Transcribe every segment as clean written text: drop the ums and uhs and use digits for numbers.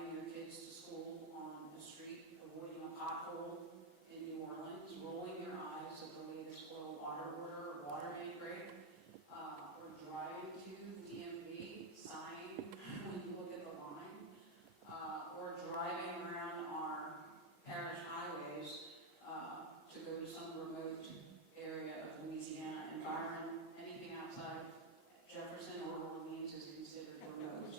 driving your kids to school on the street, avoiding a pothole in New Orleans, rolling your eyes at the latest oil water order or water main break, or driving to the DMV, sighing when you look at the line, or driving around our parish highways to go to some remote area of Louisiana. Environment, anything outside Jefferson or Orleans is considered remote.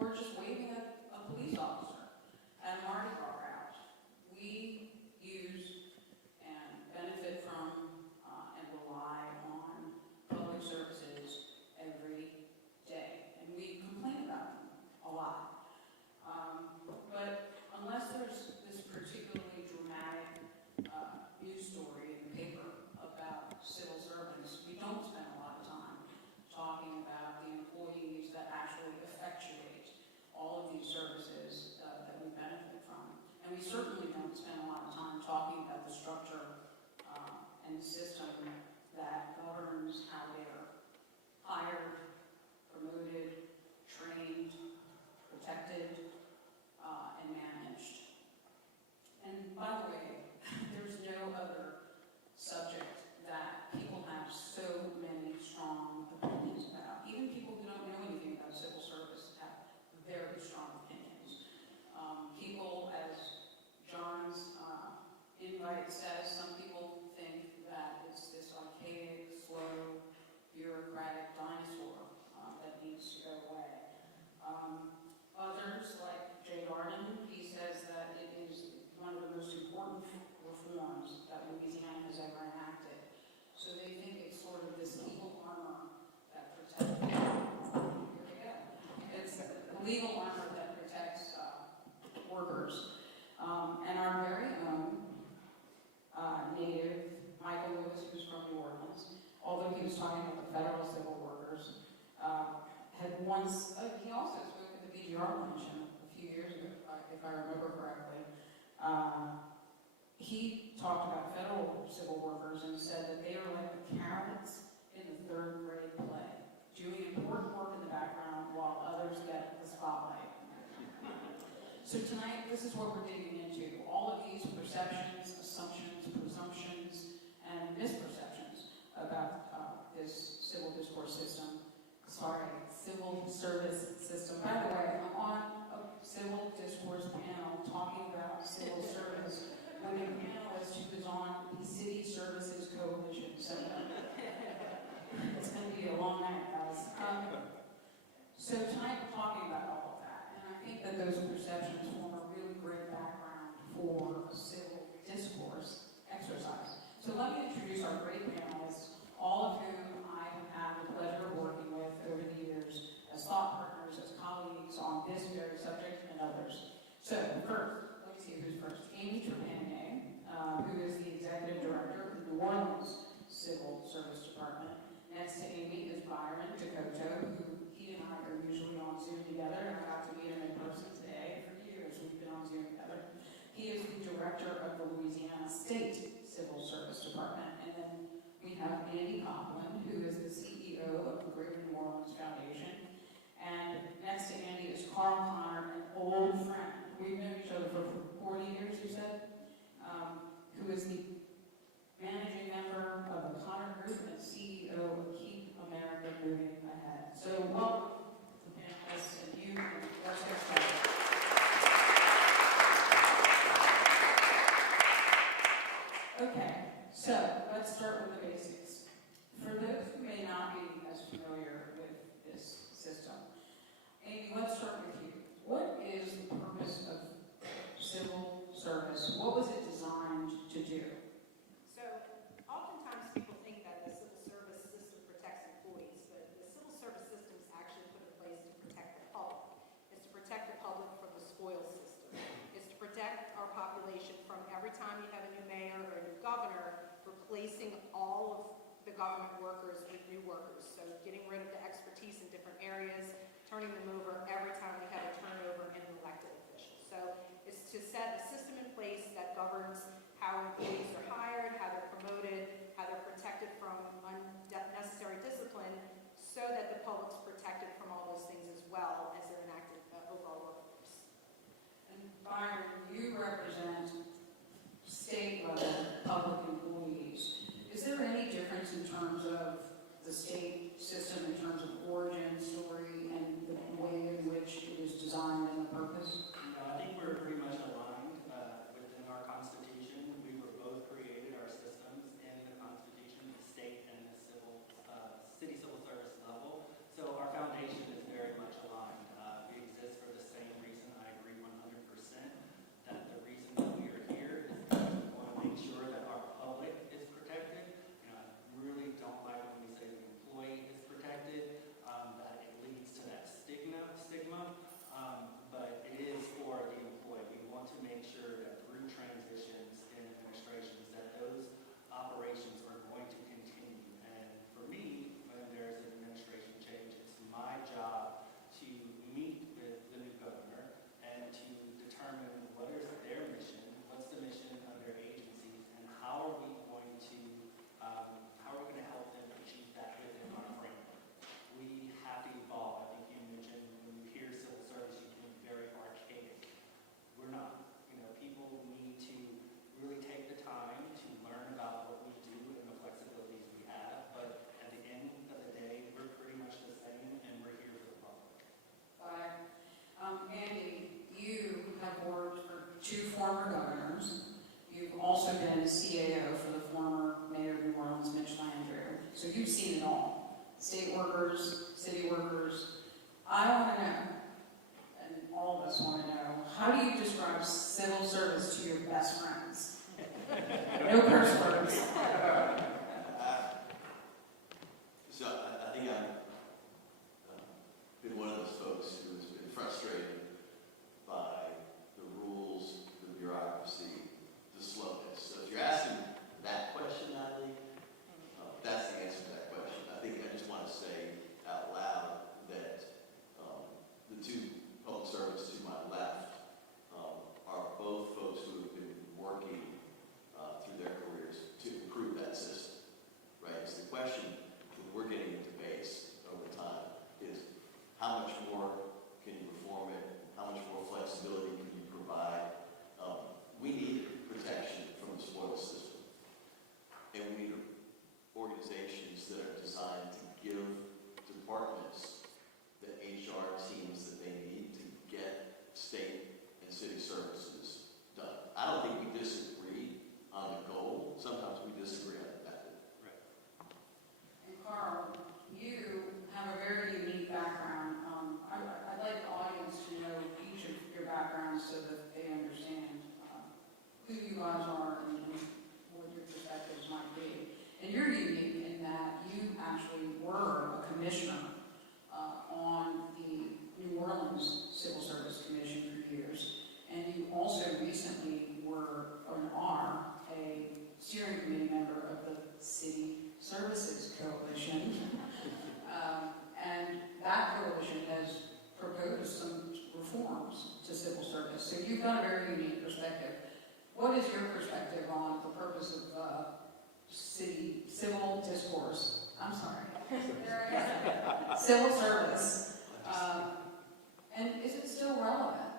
Or just waving at a police officer at a Mardi Gras route. We use and benefit from and rely on public services every day. And we complain about them a lot. But unless there's this particularly dramatic news story in the paper about civil servants, we don't spend a lot of time talking about the employees that actually effectuate all of these services that we benefit from. And we certainly don't spend a lot of time talking about the structure and the system that governs how they are hired, promoted, trained, protected, and managed. And by the way, there's no other subject that people have so many strong opinions about. Even people who don't know anything about civil service have very strong opinions. People, as John's invite says, some people think that it's this archaic, slow, bureaucratic dinosaur that needs to go away. Others, like Jay Garden, he says that it is one of the most important reforms that Louisiana has ever enacted. So they think it's sort of this legal armor that protects, here we go. It's a legal armor that protects workers. And our very own native, Michael Lewis, who's from New Orleans, although he was talking about the federal civil workers, had once, he also spoke at the BGR luncheon a few years ago, if I remember correctly. He talked about federal civil workers and said that they are like the carrots in the third grade play, doing important work in the background while others get the spotlight. So tonight, this is what we're digging into. All of these perceptions, assumptions, presumptions, and misperceptions about this civil discourse system. Civil service system. By the way, I'm on a civil discourse panel talking about civil service with a panelist who is on the City Services Coalition. So it's going to be a long night, guys. So tonight we're talking about all of that, and I think that those perceptions form a really great background for a civil discourse exercise. So let me introduce our great panelists, all of whom I have had the pleasure of working with over the years as thought partners, as colleagues on this very subject and others. So first, let me see who's first. Amy Trepanier, who is the Executive Director of the New Orleans Civil Service Department. Next to Amy is Byron Dakota, who he and I are usually on Zoom together, and I got to meet him in person today. For years we've been on Zoom together. He is the Director of the Louisiana State Civil Service Department. And then we have Andy Copeland, who is the CEO of the Greater New Orleans Foundation. And next to Andy is Carl Connor, an old friend. We've known each other for 40 years, you said, who is the managing member of the Connor Group and CEO of Keep America Moving Ahead. So welcome to the panelists, and you, let's get started. Okay, so let's start with the basics. For those who may not be as familiar with this system, Amy, let's start with you. What is the purpose of civil service? What was it designed to do? So, oftentimes people think that the civil service system protects employees, but the civil service system is actually put in place to protect the public. It's to protect the public from the spoils system. It's to protect our population from every time you have a new mayor or a new governor replacing all of the government workers with new workers. So getting rid of the expertise in different areas, turning them over every time we have a turnover in an elected official. So it's to set a system in place that governs how employees are hired, how they're promoted, how they're protected from unnecessary discipline, so that the public's protected from all those things as well as they're the state system in terms of origin story and the way in which it is designed and the purpose? I think we're pretty much aligned within our Constitution. We were both created, our systems in the Constitution, the state and the city civil service level. So our foundation is very much aligned. We exist for the same reason. I agree 100% that the reason that we are here is because we want to make sure that our public is protected. I really don't like when we say the employee is protected, that it leads to that stigma. But it is for the employee. We want to make sure that through transitions in administrations that those operations are going to continue. And for me, when there's an administration change, it's my job to meet with the new governor and to determine what is their mission, what's the mission of their agencies, and how are we going to help them achieve that within our framework. We have to evolve. I think you mentioned when you hear civil service, you think very archaic. We're not. People need to really take the time to learn about what we do and the flexibilities we have. But at the end of the day, we're pretty much the same, and we're here for the public. Andy, you have worked for 2 former governors. You've also been CAO for the former mayor of New Orleans, Mitch Landrieu. So you've seen it all. State workers, city workers. I want to know, and all of us want to know, how do you describe civil service to your best friends? No curse words. So I think I've been one of those folks who has been frustrated by the rules, the bureaucracy, the slowness. So if you're asking that question, Natalie, that's the answer to that question. I think I just want to say out loud that the 2 public servants to my left are both folks who have been working through their careers to improve that system, right? So the question that we're getting into base over time is how much more can you perform it? How much more flexibility can you provide? We need protection from the spoil system, and we need organizations that are designed to give departments the HR teams that they need to get state and city services done. I don't think we disagree on the goal. Sometimes we disagree on the method. Right. And Carl, you have a very unique background. I'd like the audience to know each of your backgrounds so that they understand who you guys are and what your perspectives might be. And you're unique in that you actually were a commissioner on the New Orleans Civil Service Commission for years. And you also recently were, or are, a steering committee member of the City Services Coalition. And that coalition has proposed some reforms to civil service. So you've got a very unique perspective. What is your perspective on the purpose of civil discourse? I'm sorry. There I am. Civil service. And is it still relevant?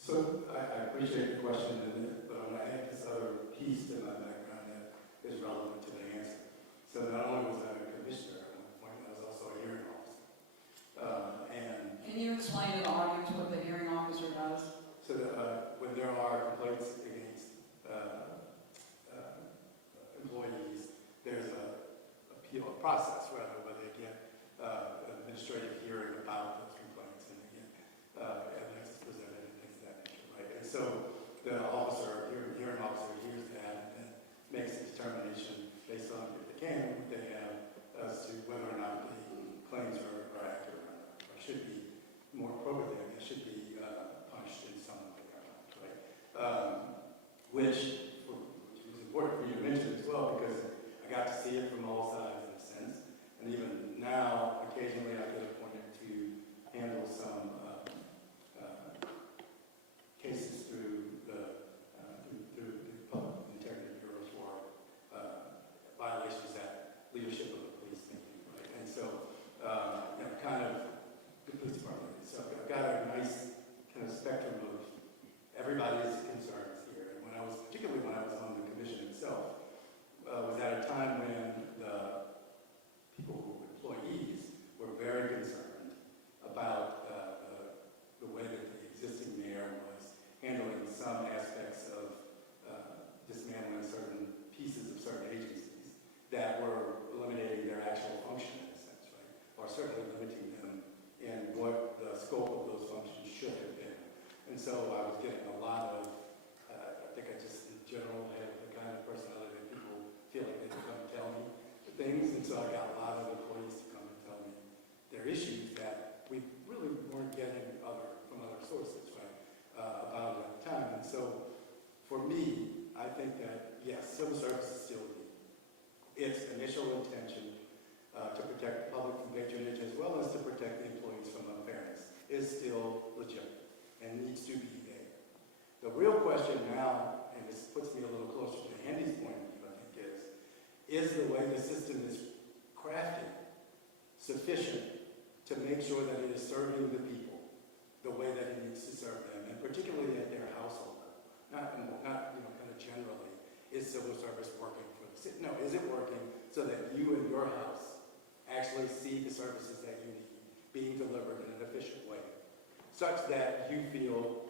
So I appreciate the question, but I want to add this other piece to my background that is relevant to the answer. So not only was I a commissioner at one point, I was also a hearing officer. Can you explain to the audience what the hearing officer does? So when there are complaints against employees, there's a process, rather, where they get an administrative hearing about those complaints, and they get evidence presented and things of that nature, right? And so the hearing officer hears that and makes a determination based on if they can, what they have, as to whether or not the claims are accurate or should be more appropriately, and should be punished in some way or not, right? Which was important for you to mention as well, because I got to see it from all sides in a sense. so I was getting a lot of, I think I just in general have the kind of personality that people feel like they can come and tell me things, and so I got a lot of employees to come and tell me their issues that we really weren't getting from other sources, right, about at the time. And so for me, I think that, yes, civil service is still needed. Its initial intention to protect the public from patronage as well as to protect the employees from unfairness is still legitimate and needs to be there. The real question now, and this puts me a little closer to Andy's point of view, I think, is the way the system is crafted sufficient to make sure that it is serving the people the way that it needs to serve them, and particularly at their household level. Not kind of generally, is civil service working for the city? No, is it working so that you and your house actually see the services that you need being delivered in an efficient way, such that you feel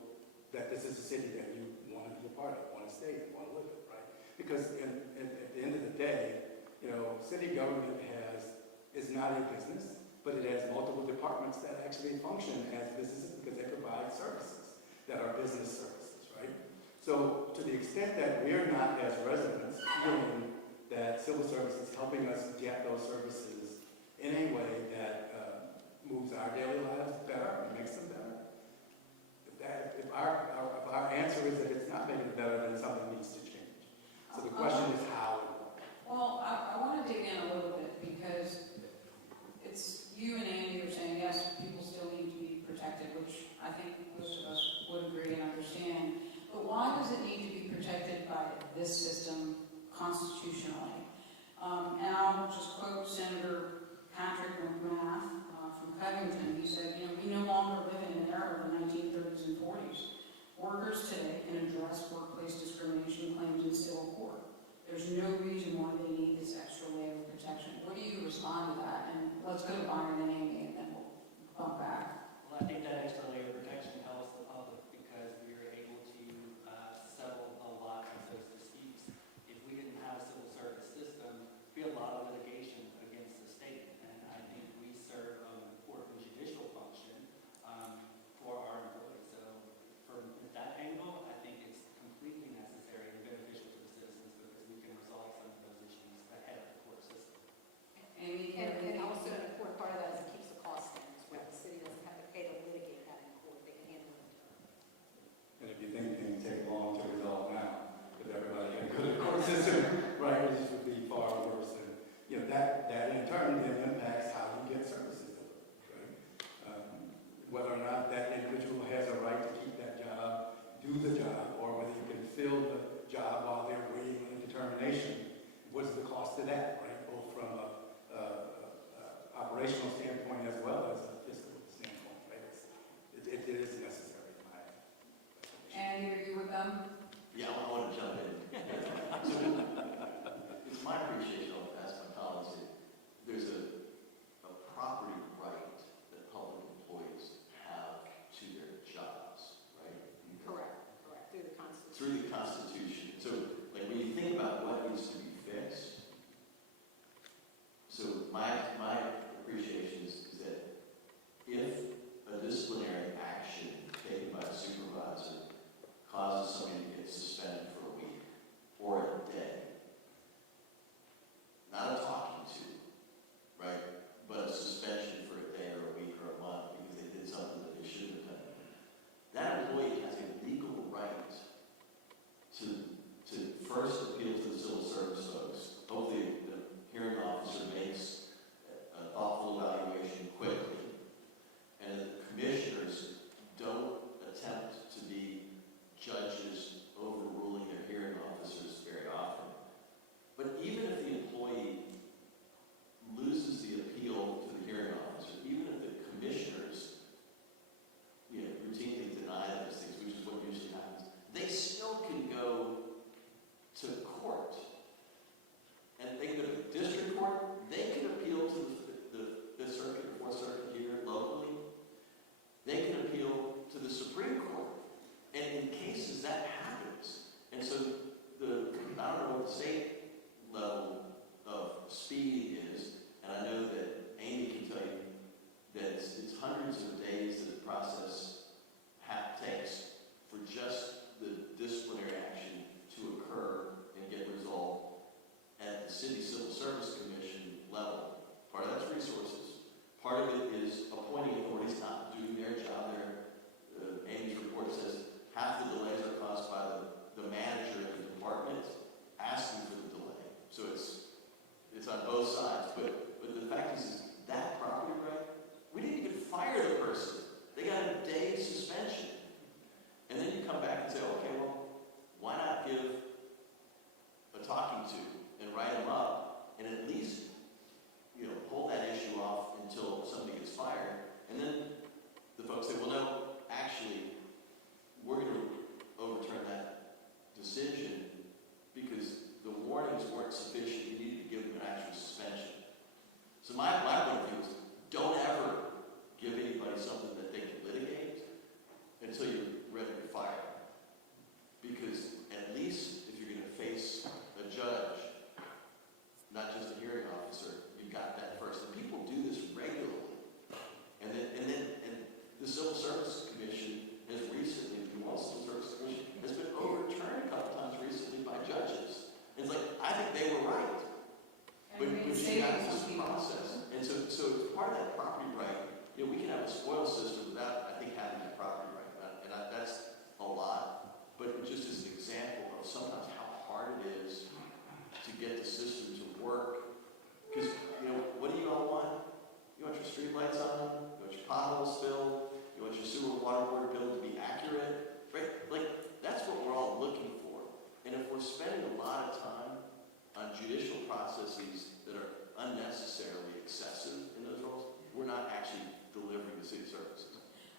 that this is a city that you want to be a part of, want to stay in, want to live in, right? Because at the end of the day, city government is not a business, but it has multiple departments that actually function as businesses because they provide services that are business services, right? So to the extent that we're not as residents feeling that civil service is helping us get those services in a way that moves our daily lives better and makes them better, if our answer is that it's not making it better, then something needs to change. So the question is how and why. Well, I want to dig in a little bit because it's you and Andy are saying, yes, people still need to be protected, which I think most of us would agree and understand. But why does it need to be protected by this system constitutionally? And I'll just quote Senator Patrick McMath from Covington. He said, we no longer live in an era of the 1930s and 40s. Workers today can address workplace discrimination claims in civil court. There's no reason why they need this extra layer of protection. What do you respond to that? And let's go to Byron and Amy, and then we'll bump back. Well, I think that extra layer of protection helps the public because we are able to settle a lot of those disputes. If we didn't have a civil service system, we have a lot of litigation against the state, and I think we serve an important judicial function for our employees. So from that angle, I think it's completely necessary and beneficial to the citizens because we can resolve some of those issues ahead of the court system. Amy, And also an important part of that is it keeps the cost down as well. The city doesn't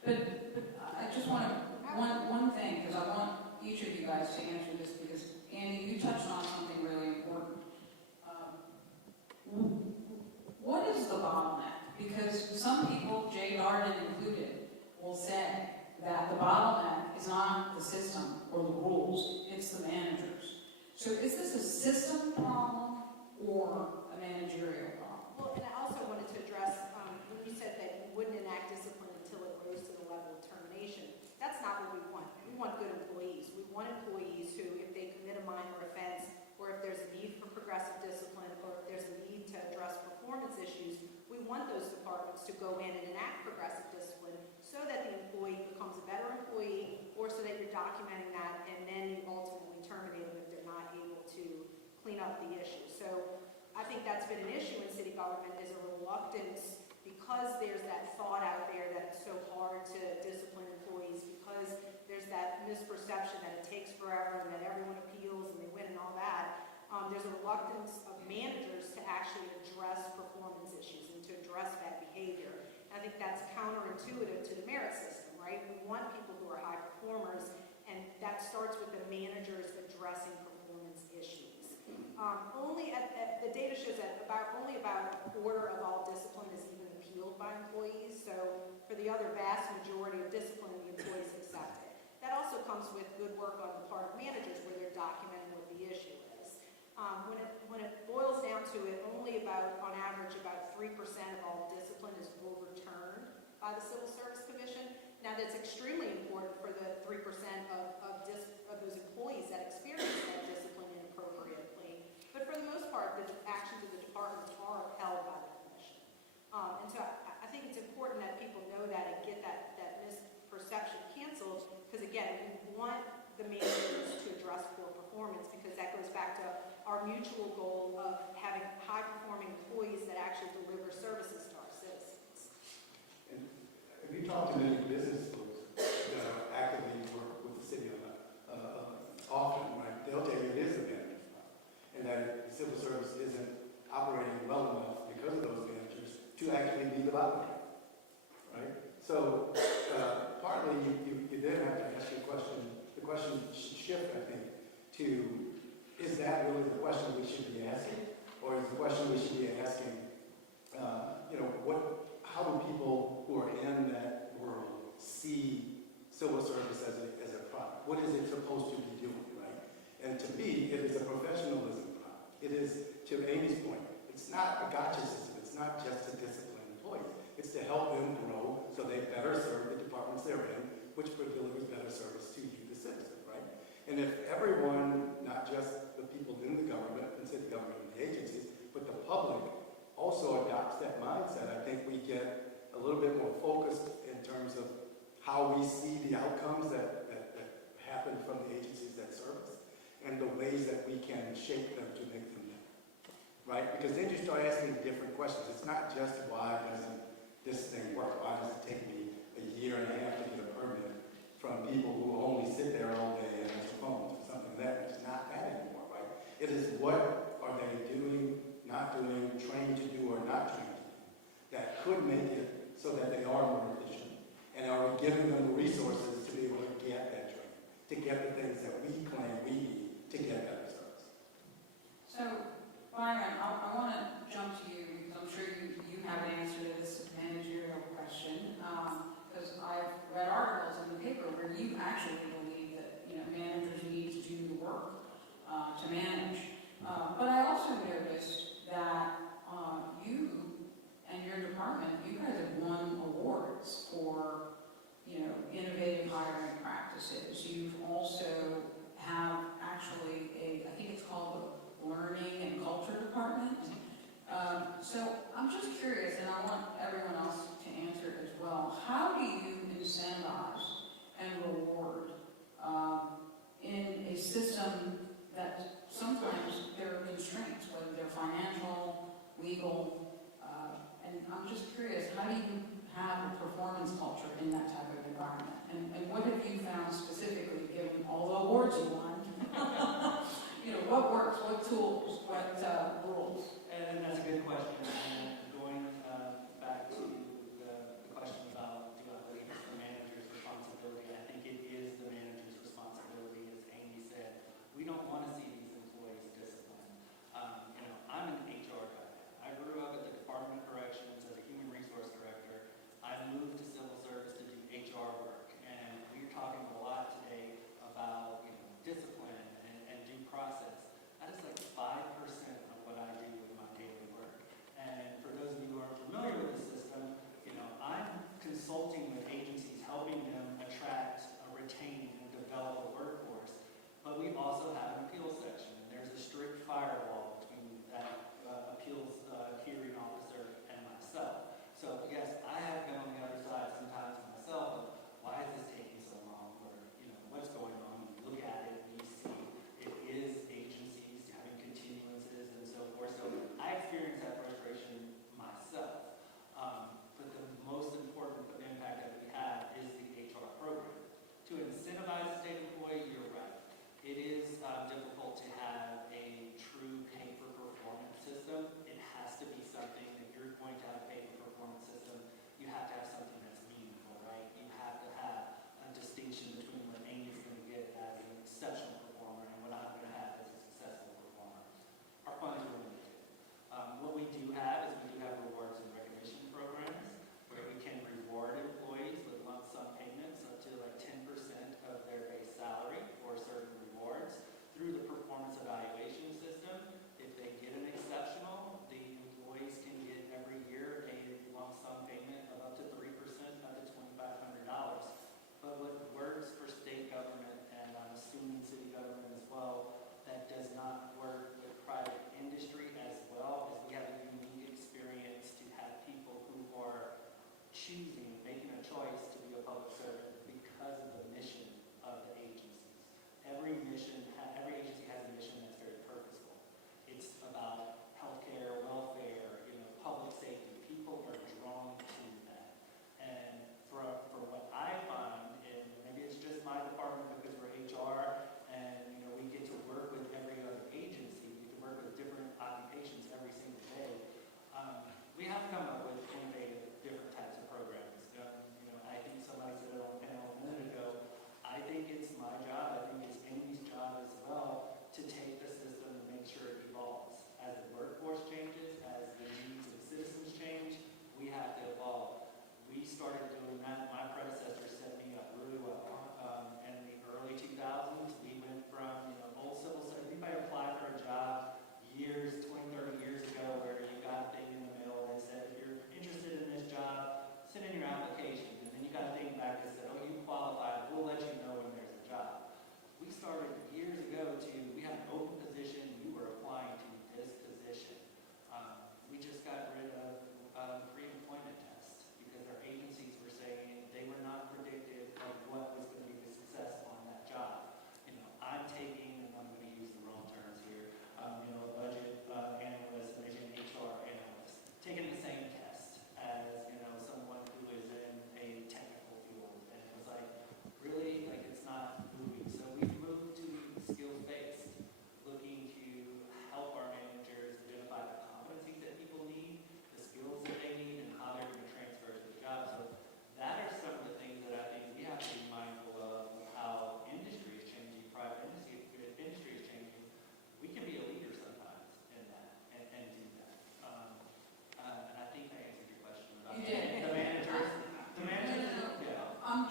But I just want to, one thing, because I want each of you guys to answer this, because Andy, you touched on something really important. What is the bottleneck? Because some people, Jay Darden included, will say that the bottleneck is not the system or the rules, it's the managers. So is this a system problem or a managerial problem? Well, and I also wanted to address, when you said that you wouldn't enact discipline until it rose to the level of termination, that's not what we want. We want good employees. We want employees who, if they commit a minor offense, or if there's a need for progressive discipline, or if there's a need to address performance issues, we want those departments to go in and enact progressive discipline so that the employee becomes a better employee, or so that you're documenting that, and then you ultimately terminate them if they're not able to clean up the issue. So I think that's been an issue in city government, is a reluctance, because there's that thought out there that it's so hard to discipline employees, because there's that misperception that it takes forever and that everyone appeals and they win and all that. There's a reluctance of managers to actually address performance issues and to address bad behavior. And I think that's counterintuitive to the merit system, right? We want people who are high performers, and that starts with the managers addressing performance issues. The data shows that only about a quarter of all discipline is even appealed by employees. So for the other vast majority of discipline, the employees accept it. That also comes with good work on the part of managers, where they're documenting what the issue is. When it boils down to it, only on average, about 3% of all discipline is overturned by the Civil Service Commission. Now, that's extremely important for the 3% of those employees that experience that discipline inappropriately. But for the most part, the actions of the departments are upheld by the commission. And so I think it's important that people know that and get that misperception canceled, because again, we want the managers to address poor performance, because that goes back to our mutual goal of having high-performing employees that actually deliver services to our citizens. And if you talk to many business folks that actively work with the city often, right, they'll tell you it is a manager's problem, and that the civil service isn't operating well enough because of those managers to actually be the bottleneck, right? So partly you then have to ask your question. The question should shift, I think, to, is that really the question we should be asking, or is the question we should be asking, how do people who are in that world see civil service as a product? What is it supposed to be doing, right? And to me, it is a professionalism product. It is, to Amy's point, it's not a gotcha system. It's not just to discipline employees. It's to help them grow so they better serve the departments they're in, which delivers better service to you, the citizen, right? And if everyone, not just the people in the government and city government and the agencies, but the public also adopts that mindset, I think we get a little bit more focused in terms of how we see the outcomes that happen from the agencies that serve us, and the ways that we can shape them to make them better, right? Because then you start asking different questions. It's not just, why doesn't this thing work? Why does it take me a year and a half to get a permit from people who only sit there all day and answer phones or something like that? It's not that anymore, right? It is, what are they doing, not doing, trained to do, or not trained to do, that could make it so that they are more efficient? And are we giving them the resources to be able to get that training, to get the things that we claim we need to get better service? So, Byron, I want to jump to you, because I'm sure you have an answer to this managerial question, because I've read articles in the paper where you actually believe that managers need to do the work to manage. But I also noticed that you and your department, you guys have won awards for innovative hiring practices. You've also have actually I think it's called the Learning and Culture Department. So I'm just curious, and I want everyone else to answer it as well. How do you incentivize and reward in a system that sometimes there are constraints, whether they're financial, legal, and I'm just curious, how do you have a performance culture in that type of environment? And what have you found specifically, given all the awards you won? What works, what tools, what rules? And that's a good question. And going back to the question about, do I believe it's the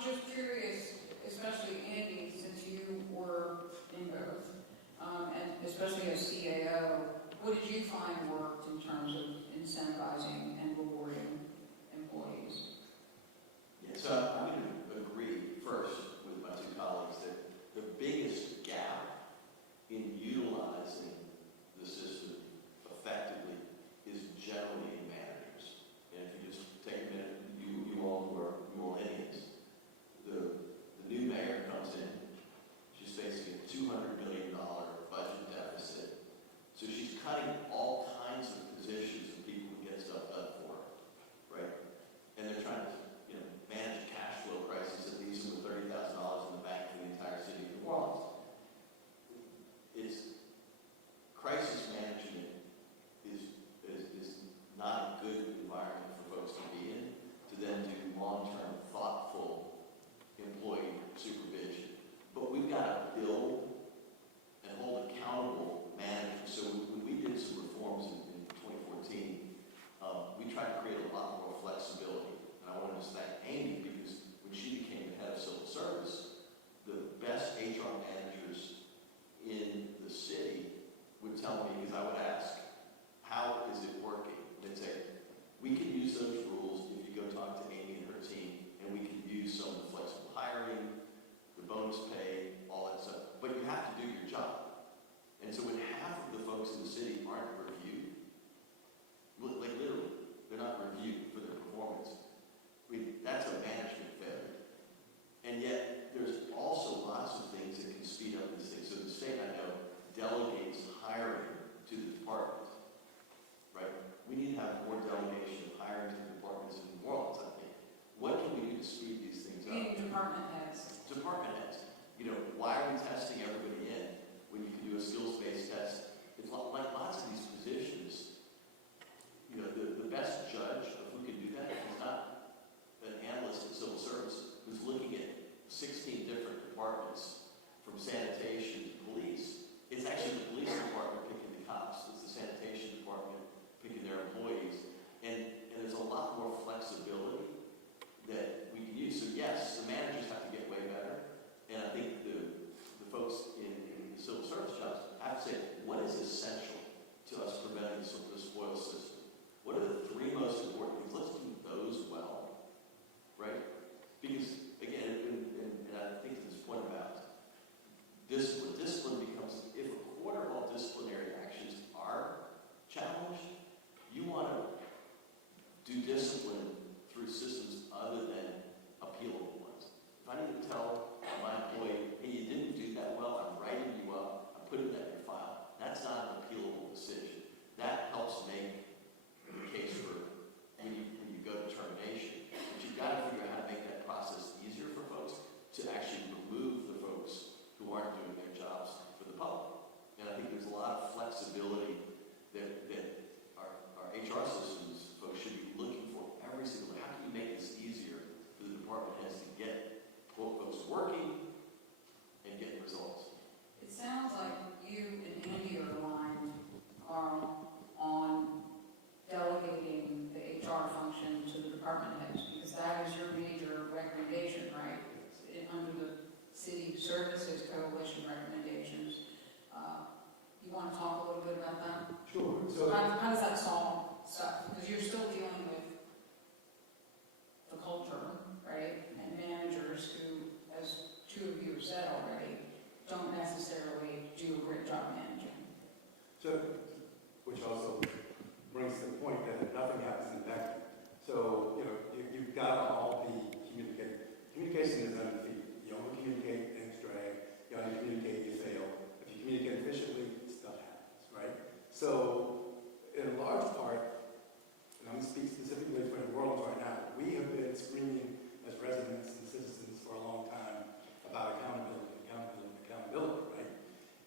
just curious, especially Andy, since you were in both, and especially as CAO, what did you find worked in terms of incentivizing and rewarding employees? Yeah, so I'm going to agree first with my two colleagues that the biggest gap in utilizing the system effectively is generally in managers. And if you just take a minute, you all who are millennials, the new mayor comes in, she's facing a $200 million budget deficit. So she's cutting all kinds of positions of people who get stuff done for her, right? And they're trying to, manage a cash flow crisis that leaves them with $30,000 in the bank for the entire city of New Orleans. It's crisis management is not a good environment for folks to be in, to then do long-term, thoughtful employee supervision. But we've got to build and hold accountable managers. So when we did some reforms in 2014, we tried to create a lot more flexibility. And I want to just thank Amy, because when she became the head of civil service, the best HR managers in the city would tell me, because I would ask, how is it working? They'd say, we can use those rules if you go talk to Amy and her team, and we can use some of the flexible hiring, the bonus pay, all that stuff. But you have to do your job. And so when half of the folks in the city aren't reviewed, like literally, they're not reviewed for their performance, that's a management failure. And yet, there's also lots of things that can speed up these things. So the state, I know, delegates hiring to the department, right? We need to have more delegation of hiring to the departments in New Orleans, I think. What can we do to speed these things up? Meaning department heads. Department heads. Why are we testing everybody in when you can do a skills-based test? It's like lots of these positions, the best judge of who can do that is not an analyst in civil service who's looking at 16 different departments from sanitation to police. It's actually the police department picking the cops. It's the sanitation department picking their employees. And there's a lot more flexibility that we can use. So yes, the managers have to get way better. And I think the folks in the civil service jobs have to say, what is essential to us preventing the spoil system? What are the three most important things? Let's do those well, right? Because, again, and I think to this point about discipline becomes, if a quarter of all disciplinary actions are challenged, you want to do discipline through systems other than appealable ones. If I need to tell my employee, hey, you didn't do that well, I'm writing you up, I'm putting that in your file, that's not an appealable decision. That helps make the case for when you go to termination. But you've got to figure out how to make that process easier for folks to actually remove the folks who aren't doing their jobs for the public. And I think there's a lot of flexibility that our HR systems folks should be looking for every single day. How can you make this easier for the department heads to get folks working and getting results? It sounds like you and Andy are aligned on delegating the HR function to the department heads, because that is your major recommendation, right? Under the City Services Coalition recommendations. You want to talk a little bit about that? Sure. So How does that solve stuff? Because you're still dealing with the culture, right? And managers who, as two of you have said already, don't necessarily do a great job managing. So, which also brings to the point that nothing happens in vacuum. So, you've got to all be communicating. Communication is undefeated. You only communicate, things drag. You only communicate, you fail. If you communicate efficiently, stuff happens, right? So, in large part, and I'm going to speak specifically for New Orleans right now, we have been screaming as residents and citizens for a long time about accountability, right?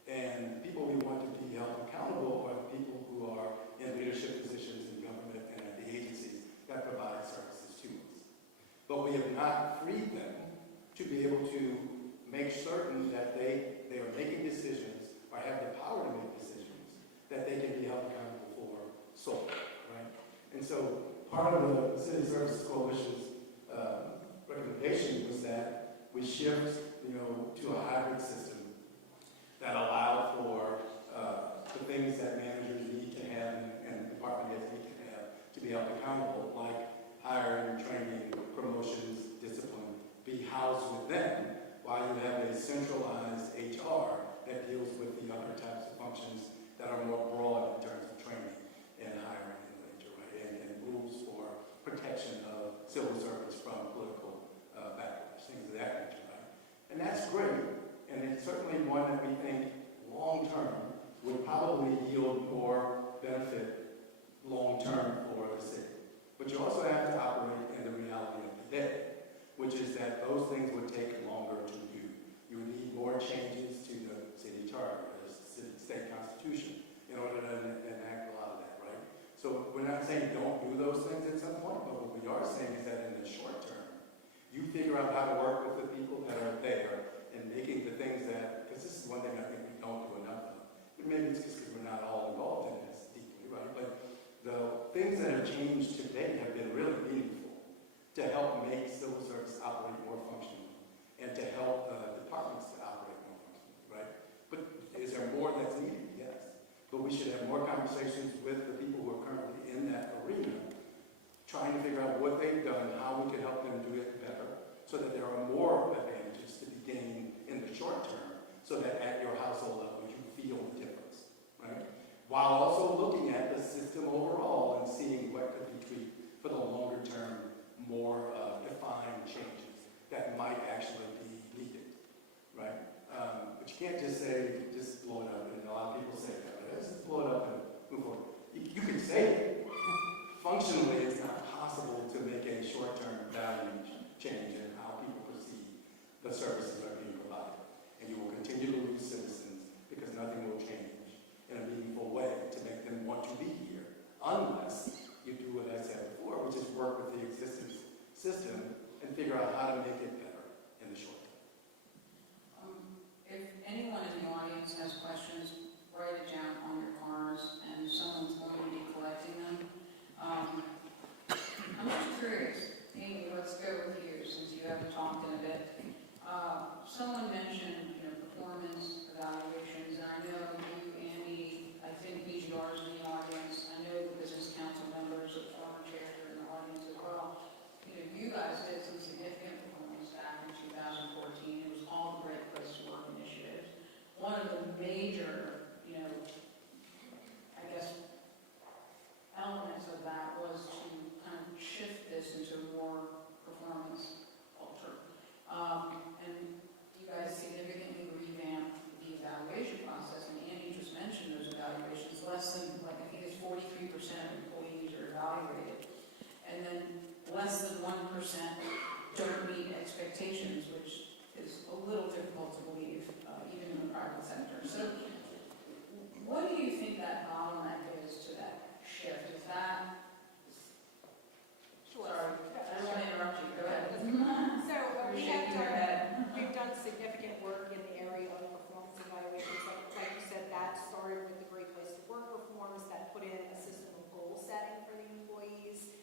And people we want to be held accountable are the people who are in leadership positions in government and at the agencies that provide services to us. But we have not freed them to be able to make certain that they are making decisions or have the power to make decisions that they can be held accountable for solely, right? And so part of the City Services Coalition's recommendation was that we shift, to a hybrid system that allow for the things that managers need to have and department heads need to have to be held accountable, like hiring, training, promotions, discipline, be housed with them, while you have a centralized HR that deals with the other types of functions that are more broad in terms of training and hiring and nature, right? And rules for protection of civil servants from political backlash, things of that nature, right? And that's great, and it's certainly one that we think long-term would probably yield more benefit long-term for the city. But you also have to operate in the reality of the day, which is that those things would take longer to do. You would need more changes to the city charter, the state constitution, in order to enact a lot of that, right? So we're not saying don't do those things at some point, but what we are saying is that in the short term, you figure out how to work with the people that are there and making the things that, because this is one thing I think we don't do enough of. Maybe it's just because we're not all involved in this deeply, right? But the things that have changed today have been really meaningful to help make civil service operate more functionally and to help departments to operate more functionally, right? But is there more that's needed? Yes. But we should have more conversations with the people who are currently in that arena, trying to figure out what they've done, how we can help them do it better, so that there are more advantages to be gained in the short term, so that at your household level you feel the difference, right? While also looking at the system overall and seeing what could be tweaked for the longer term, more defined changes that might actually be needed, right? But you can't just say, just blow it up, and a lot of people say that, right? Let's just blow it up and move forward. You can say it. Functionally, it's not possible to make a short-term value change in how people perceive the services that are being provided. And you will continue to lose citizens because nothing will change in a meaningful way to make them want to be here, unless you do what I said before, which is work with the existing system and figure out how to make it better in the short term. If anyone in the audience has questions, write it down on your cards, and someone's going to be collecting them. I'm just curious, Amy, let's go with you since you haven't talked in a bit. Someone mentioned, performance evaluations, and I know you, Andy, I think BGR is in the audience. I know the business council members, the former chair are in the audience as well. You guys did some significant performance back in 2014. It was all the Great Place to Work initiatives. One of the major, I guess, elements of that was to kind of shift this into more performance culture. And you guys significantly revamped the evaluation process, and Andy just mentioned those evaluations. Less than, I think it's 43% of employees are evaluated, and then less than 1% don't meet expectations, which is a little difficult to believe, even in the private sector. So what do you think that bottleneck is to that shift? Is that... Sure. Sorry, I don't want to interrupt you. Go ahead. So You're shaking your head. we've done significant work in the area of performance evaluations. Like you said, that started with the Great Place to Work reforms that put in a system of goal setting for the employees.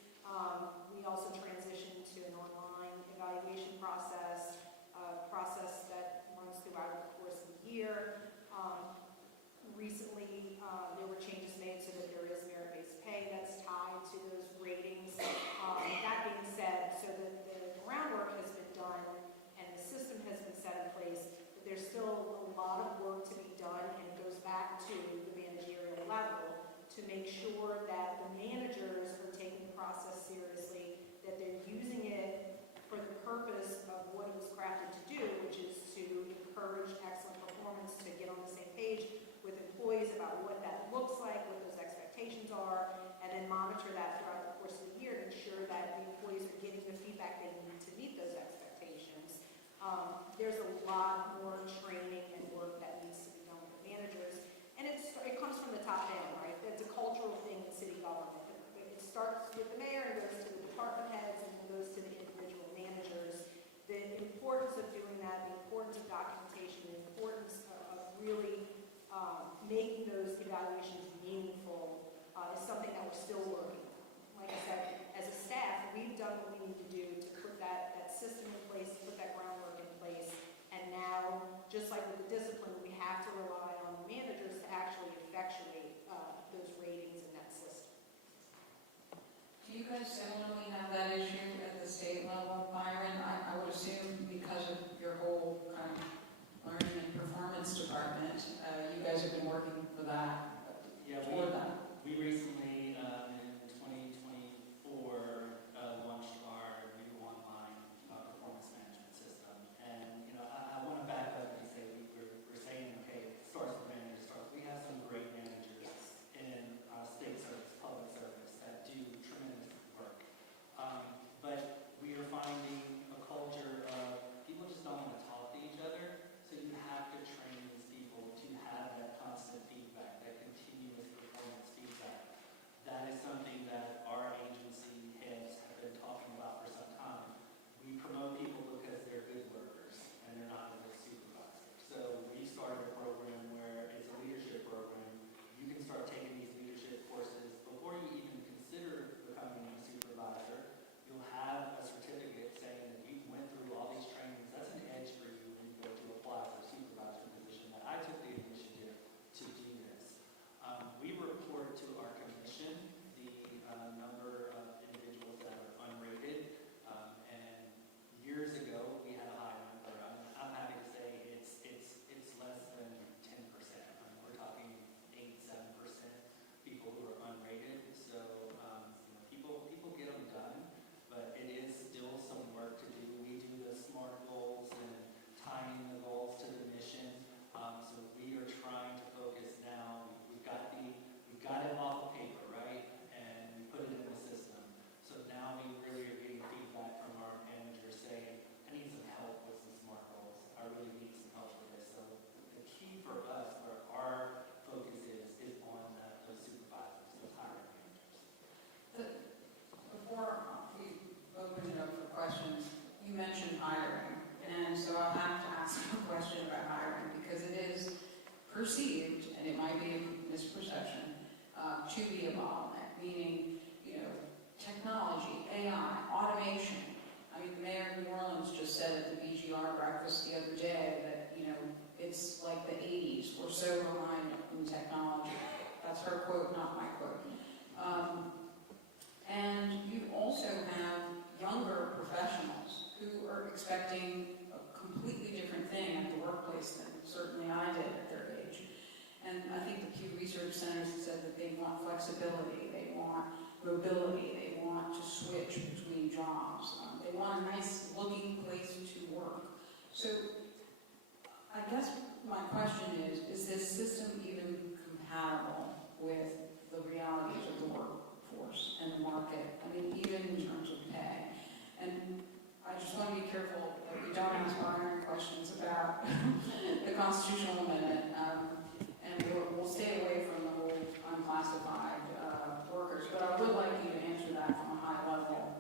We also transitioned to an online evaluation process, a process that runs throughout the course of the year. Recently, there were changes made so that there is merit-based pay that's tied to those ratings. That being said, so the groundwork has been done and the system has been set in place, but there's still a lot of work to be done, and it goes back to the managerial level to make sure that the managers are taking the process seriously, that they're using it for the purpose of what it was crafted to do, which is to encourage excellent performance, to get on the same page with employees about what that looks like, what those expectations are, and then monitor that throughout the course of the year to ensure that the employees are getting the feedback they need to meet those expectations. There's a lot more training and work that needs to be done with the managers, and it comes from the top down, right? It's a cultural thing in city government. It starts with the mayor and goes to the department heads and then goes to the individual managers. The importance of doing that, the importance of documentation, the importance of really making those evaluations meaningful is something that we're still working on. Like I said, as a staff, we've done what we need to do to put that system in place, to put that groundwork in place. Do you guys similarly have that issue at the state level, Byron? I would assume because of your whole kind of learning and performance department, you guys have been working for that, Yeah, toward that. we recently, in 2024, launched our new online performance management system. And, I want to back up and say we're saying, okay, it starts with managers. We have some great managers in state service, public service that do tremendous work. But we are finding a culture of people just don't want to talk to each other. So you have to train these people to have that constant feedback, that continuous performance feedback. That is something that our agency heads have been talking about for some time. We promote people because they're good workers and they're not good supervisors. So we started a program where it's a leadership program. You can start taking these leadership courses before you even consider becoming a supervisor. You'll have a certificate saying that you went through all these trainings. That's an edge for you when you go to apply for a supervisor position. That I took the initiative to do this. We report to our commission the number of individuals that are unrated. And years ago, we had a high number. I'm happy to say it's less than 10%. We're talking 8-7% people who are unrated. So people get them done, but it is still some work to do. We do the SMART goals and tying the goals to the mission. So we are trying to focus now. We've got it off of paper, right? And we put it in the system. So now we really are getting feedback from our managers saying, I need some help with some SMART goals. I really need some help with this. So the key for us, where our focus is on those supervisors, those hiring managers. Before we open it up for questions, you mentioned hiring. And so I'll have to ask you a question about hiring because it is perceived, and it might be a misperception, to be a bottleneck, meaning, technology, AI, automation. I mean, the mayor of New Orleans just said at the BGR breakfast the other day that, it's like the 80s. We're so reliant on technology. That's her quote, not my quote. And you also have younger professionals who are expecting a completely different thing at the workplace than certainly I did at their age. And I think the Pew Research Center said that they want flexibility, they want mobility, they want to switch between jobs. They want a nice looking place to work. So I guess my question is this system even compatible with the realities of the workforce and the market? I mean, even in terms of pay. And I just want to be careful that we don't ask Byron questions about the constitutional amendment. And we'll stay away from the whole unclassified workers. But I would like you to answer that from a high-level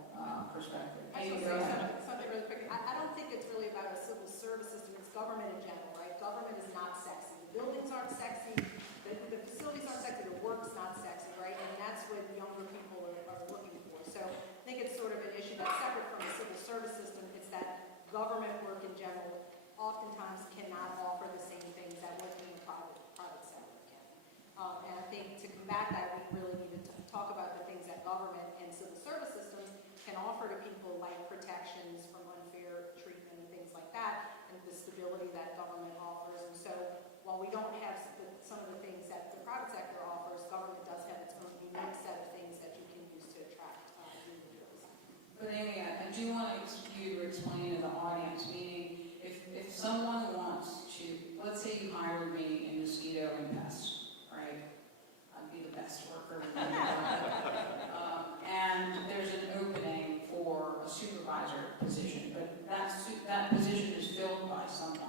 perspective. I Amy, should go say ahead. something really quick. I don't think it's really about a civil service system. It's government in general, right? Government is not sexy. The buildings aren't sexy. The facilities aren't sexy. The work's not sexy, right? And that's what younger people are looking for. So I think it's sort of an issue that's separate from the civil service system. It's that government work in general oftentimes cannot offer the same things that working in the private sector can. And I think to combat that, we really need to talk about the things that government and civil service systems can offer to people, like protections from unfair treatment and things like that, and the stability that government offers. And so while we don't have some of the things that the private sector offers, government does have its own unique set of things that you can use to attract individuals. But Amy, I do want you to explain to the audience, meaning if someone wants to, let's say you hired me in mosquito and pest, right? I'd be the best worker in the world. And there's an opening for a supervisor position, but that position is filled by someone.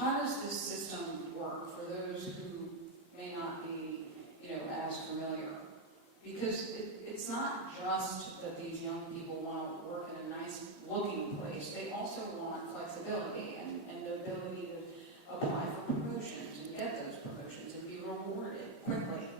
How does this system work for those who may not be, as familiar? Because it's not just that these young people want to work in a nice looking place, they also want flexibility and the ability to apply for promotions and get those promotions and be rewarded quickly.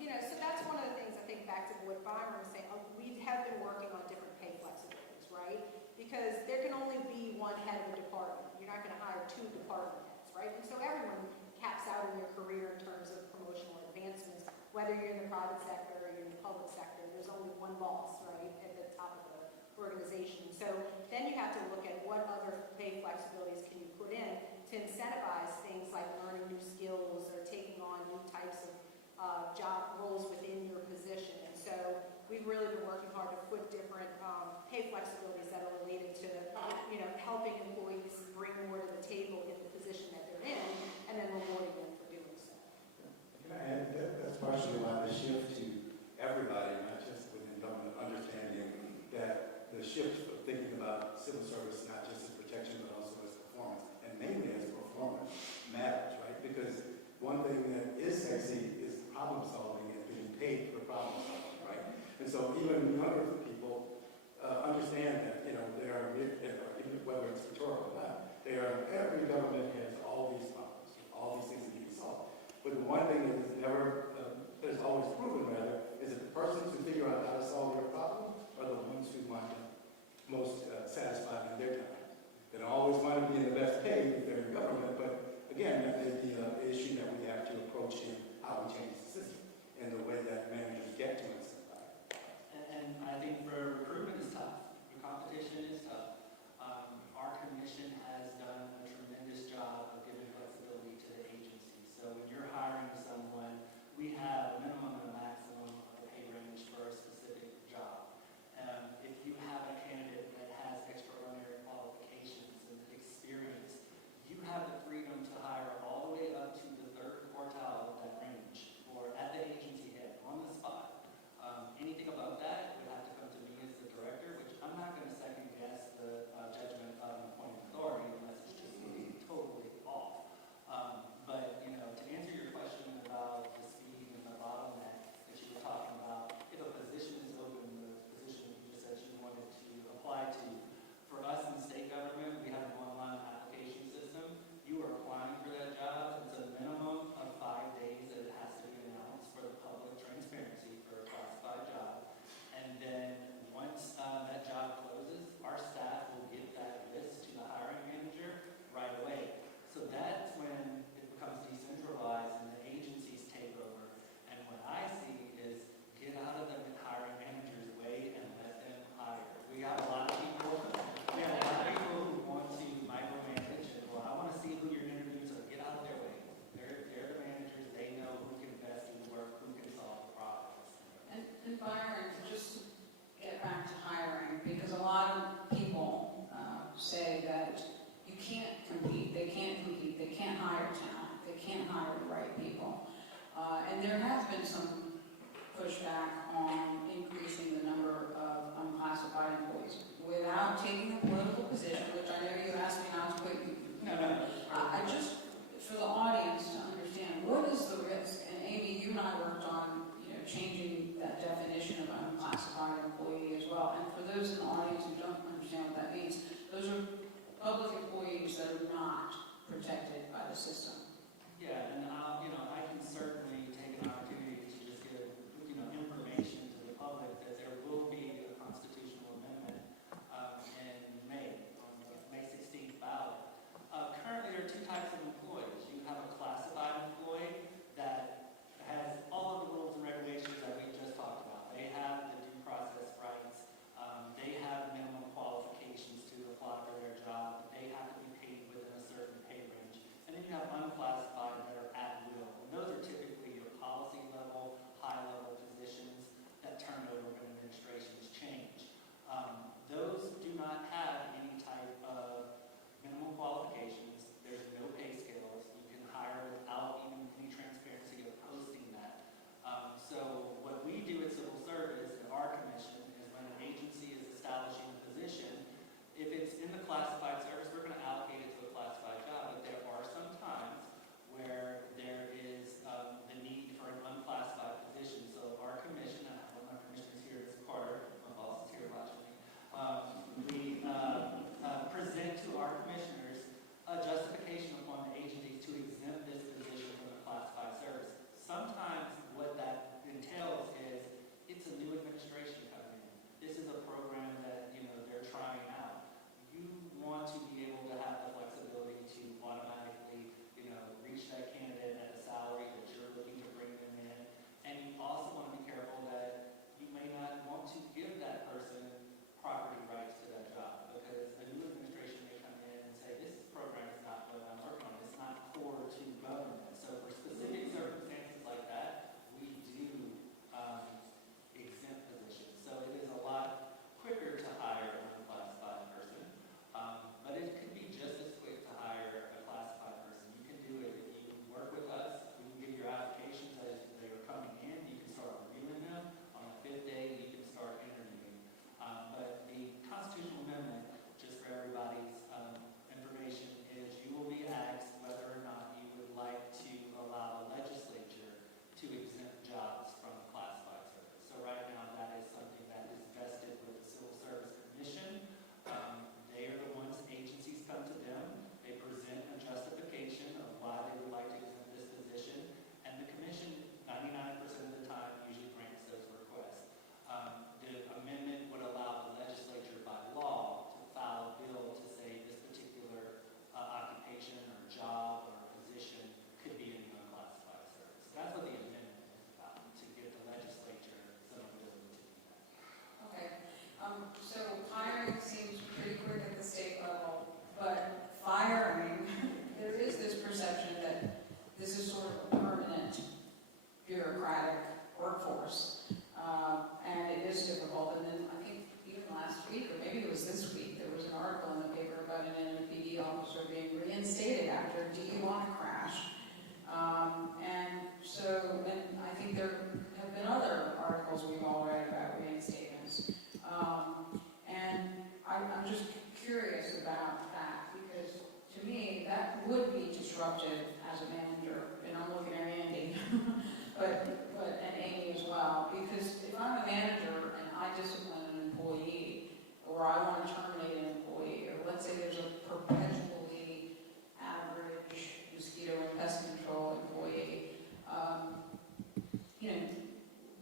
Yes. So that's one of the things, I think, back to what Byron was saying. We have been working on different pay flexibilities, right? Because there can only be one head of a department. You're not going to hire 2 department heads, right? And so everyone caps out in their career in terms of promotional advancements Whether you're in the private sector or you're in the public sector, there's only one boss, right, at the top of the organization. So then you have to look at what other pay flexibilities can you put in to incentivize things like learning new skills or taking on new types of job roles within your position. And so we've really been working hard to put different pay flexibilities that are related to, helping employees bring more to the table in the position that they're in, and then rewarding them for doing so. And that's partially why the shift to everybody, not just within government, understanding that the shift of thinking about civil service not just as protection but also as performance, and mainly as performance matters, right? Because one thing that is sexy is problem solving and getting paid for problem solving, right? And so even younger people understand that, there are, even whether it's rhetorical or not, every government has all these problems, all these things that need to be solved. But the one thing that is never, is always proven rather, is that the persons who figure out how to solve your problem are the ones who wind up most satisfied in their time. They don't always wind up being the best paid if they're in government, but again, that may be an issue that we have to approach in how we change the system and the way that managers get to it. And I think for recruitment is tough. The competition is tough. Our commission has done a tremendous job of giving flexibility to the agency. So when you're hiring someone, we have a minimum and a maximum of a pay range for a specific job. If you have a candidate that has extraordinary qualifications and experience, you have the freedom to hire all the way up to the third quartile of that range, or at the agency head, on the spot. Anything above that would have to come to me as the director, which I'm not going to second guess the judgment of an appointing authority unless it's just totally off. But to answer your question about the speed and the bottleneck that you were talking about, if a position is open, the position you just said you wanted to apply to, for us in state government, we have an online application system. You are applying for that job. It's a minimum of 5 days that it has to be announced for the public transparency for a classified job. And then once that job closes, our staff will give that list to the hiring manager right away. So that's when it becomes decentralized and the agencies take over. And what I see is get out of the hiring manager's way and let them hire. We have a lot of people who want to micromanage and, well, I want to see who you're interviewing, so get out of their way. They're the managers. They know who can best do the work, who can solve the problems. And Byron, just get back to hiring, because a lot of people say that you can't compete, they can't hire talent, they can't hire the right people. And there has been some pushback on increasing the number of unclassified employees without taking a political position, which I know you asked me not to put. I just, for the audience to understand, what is the risk? And Amy, you and I worked on changing that definition of unclassified employee as well. And for those in the audience who don't understand what that means, those are public employees that are not protected by the system. Yeah, and I can certainly take an opportunity to just give information to the public that there will be a constitutional amendment in May, on the May 16th ballot. Currently, there are two types of employees. You have a classified employee that has all of the rules and regulations that we just talked about. They have the due process rights. They have minimum qualifications to apply for their job. They have to be paid within a certain pay range. And then you have unclassified that are at will. And those are typically I'm just curious about that, because to me, that would be disruptive as a manager, and I'm looking at Andy, and Amy as well, because if I'm a manager and I discipline an employee, or I want to terminate an employee, or let's say there's a perpetually average mosquito and pest control employee,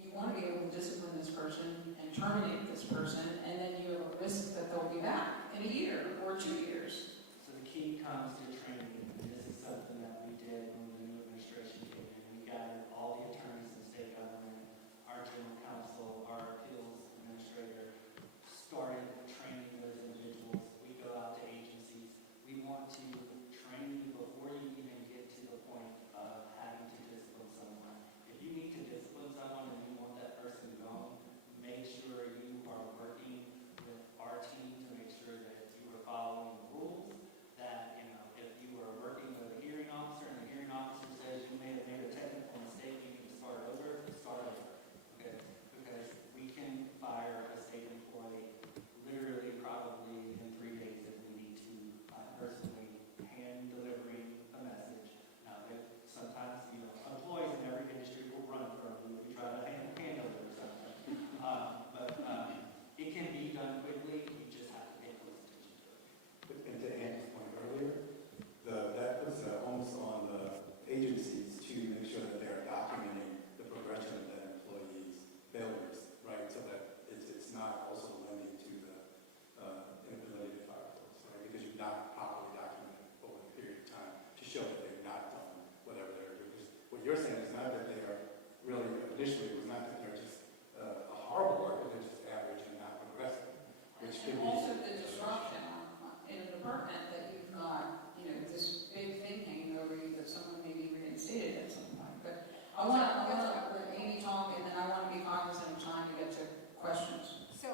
you want to be able to discipline this person and terminate this person, and then you have a risk that they'll be back in a year or 2 years. So the key comes to training, and this is something that we did when the new administration came in. We gathered all the attorneys in state government, our general counsel, our appeals administrator, started training those individuals. We go out to agencies. We want to train you before you even get to the point of having to discipline someone. If you need to discipline someone and you want that person gone, make sure you are working with our team to make sure that you are following the rules. That, if you are working with a hearing officer and the hearing officer says you may have made a technical mistake, you need to start over, okay? Because we can fire a state employee literally probably in 3 days if we need to, personally hand delivering a message. Now, sometimes, employees in every industry will run from you if you try to hand deliver something. It can be done quickly, you just have to pay close attention to it. And to Andy's point earlier, that was almost on the agencies to make sure that they're documenting the progression of that employee's failures, right? So that it's not also lending to the inability to fire folks, right? Because you've not properly documented over a period of time to show that they've not done whatever they're doing. Because what you're saying is not that they are really, initially, it was not that they're just a horrible worker, they're just average and not progressive, which could And be. also the disruption in a department that you've got, this big thing hanging over you that someone may be reinstated at some point. But I want to let Amy talk, and then I want to be cognizant of time to get to questions. So,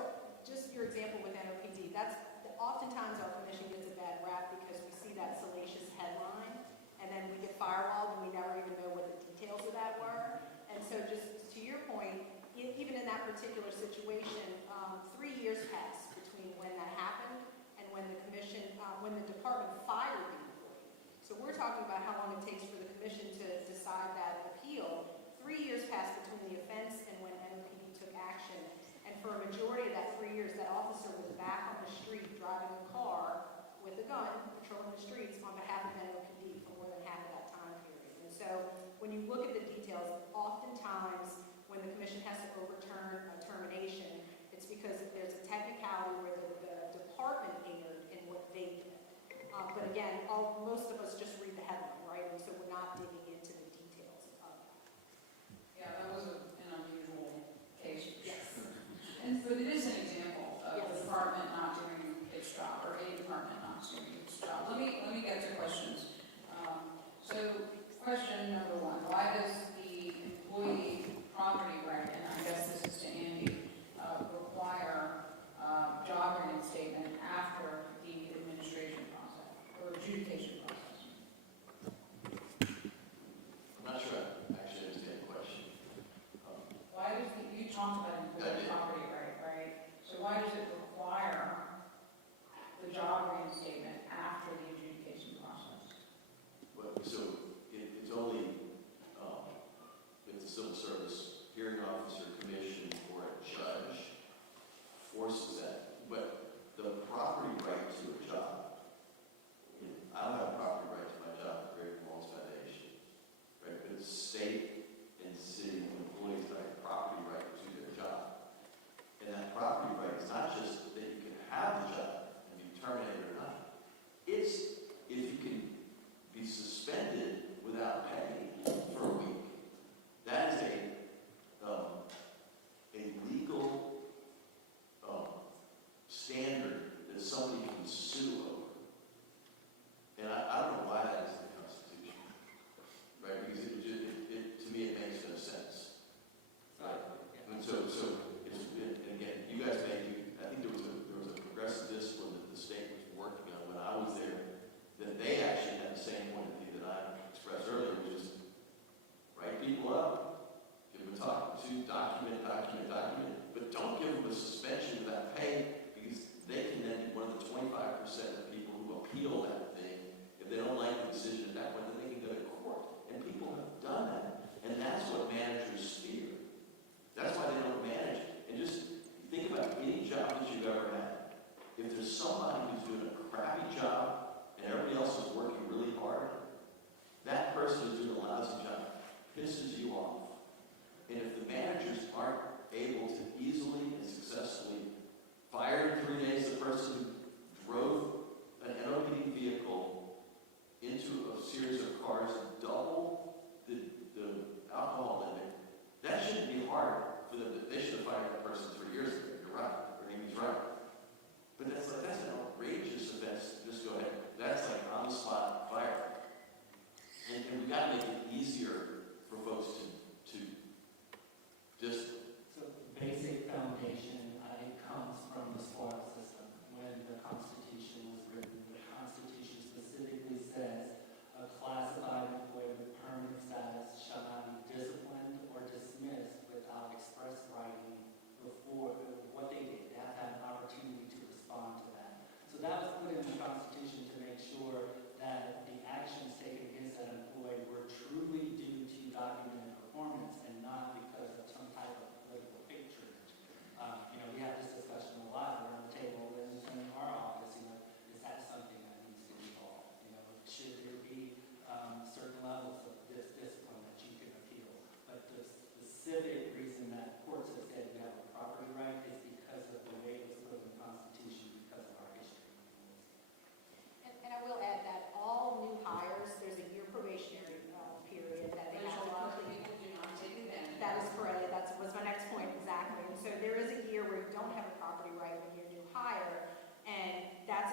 just your example with NOPD, that's oftentimes our commission gets a bad rap because we see that salacious headline, and then we get firewalled and we never even know what the details of that were. And so, just to your point, even in that particular situation, 3 years passed between when that happened and when the commission, when the department fired the employee. So we're talking about how long it takes for the commission to decide that appeal. 3 years passed between the offense and when NOPD took action. And for a majority of that 3 years, that officer was back on the street driving a car with a gun, patrolling the streets on behalf of NOPD for more than half of that time period. And so when you look at the details, oftentimes when the commission has to overturn a termination, it's because there's a technicality where the department erred in what they did. But again, most of us just read the headline, right? And so we're not digging into the details of that. Yeah, that was an unusual case. Yes. But it is an example of Yes. the department not doing its job, or a department not doing its job. Let me get to questions. So, question number one: why does the employee property right, and I guess this is to Andy, require job reinstatement after the administration process or adjudication process? I'm not sure I actually understand the question. Why does you talked about employee property right? So why does it require the job reinstatement after the adjudication process? So it's only if the civil service hearing officer, commission, or a judge forces that. But the property right to a job, I don't have a property right to my job at Great Falls Foundation, right? But it's state and city employees that have property right to their job. And that property right is not just that you can have the job and be terminated or not. It's if you can be suspended without pay for a week. That is a legal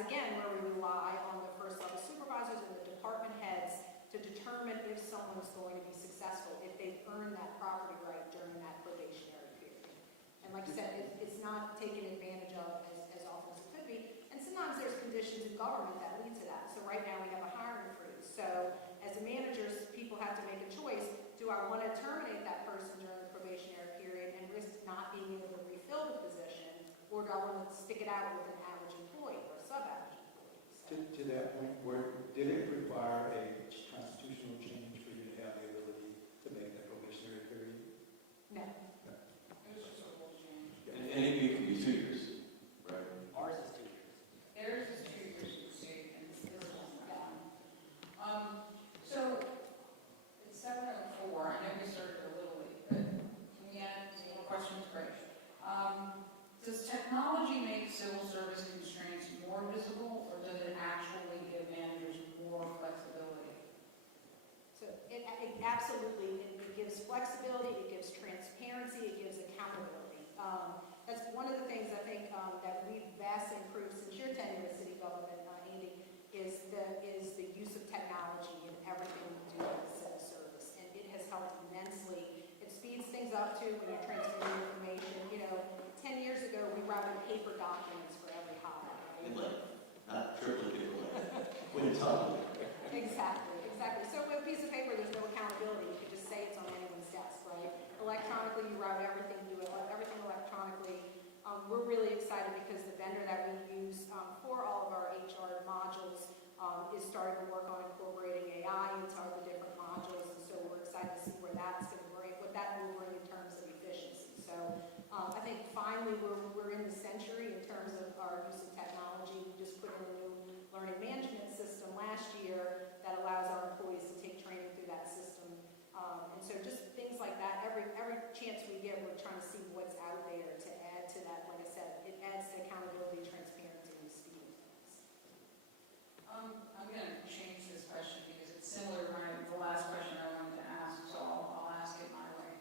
again, where we rely on the first level supervisors and the department heads to determine if someone is going to be successful, if they've earned that property right during that probationary period. And like I said, it's not taken advantage of as often as it could be. And sometimes there's conditions in government that lead to that. So right now we have a hiring freeze. So as managers, people have to make a choice. Do I want to terminate that person during the probationary period and risk not being able to refill the position? Or do I want to stick it out with an average employee or sub-average employee? So, To that point, did it require a constitutional change for you to have the ability to make that probationary period? no. It was just a rule change. And it can be 2 years, right? Ours is 2 years. Theirs is 2 years in the state, and this one's not. So it's 7:04. I know we started a little late, but can we add any more questions? Great. Does technology make civil service constraints more visible, or does it actually give managers more flexibility? So it absolutely, it gives flexibility, it gives transparency, it gives accountability. That's one of the things I think that we've vastly improved since your tenure as city government, Andy, is the use of technology in everything we do in civil service. And it has helped immensely. It speeds things up too when you're transferring information. 10 years ago, we routed paper documents for every hire. Right? In length, not triplicate in length. Quintuple. Exactly. So with a piece of paper, there's no accountability. You could just say it's on anyone's desk, right? Electronically, you route everything, do everything electronically. We're really excited because the vendor that we use for all of our HR modules is starting to work on incorporating AI into all the different modules, and so we're excited to see where that's going to bring, what that will bring in terms of efficiency. So I think finally we're in the century in terms of our use of technology. We just put in a new learning management system last year that allows our employees to take training through that system. And so just things like that, every chance we get, we're trying to see what's out there to add to that. Like I said, it adds to accountability, transparency, and speed of things. I'm going to change this question because it's similar to the last question I wanted to ask, so I'll ask it my way.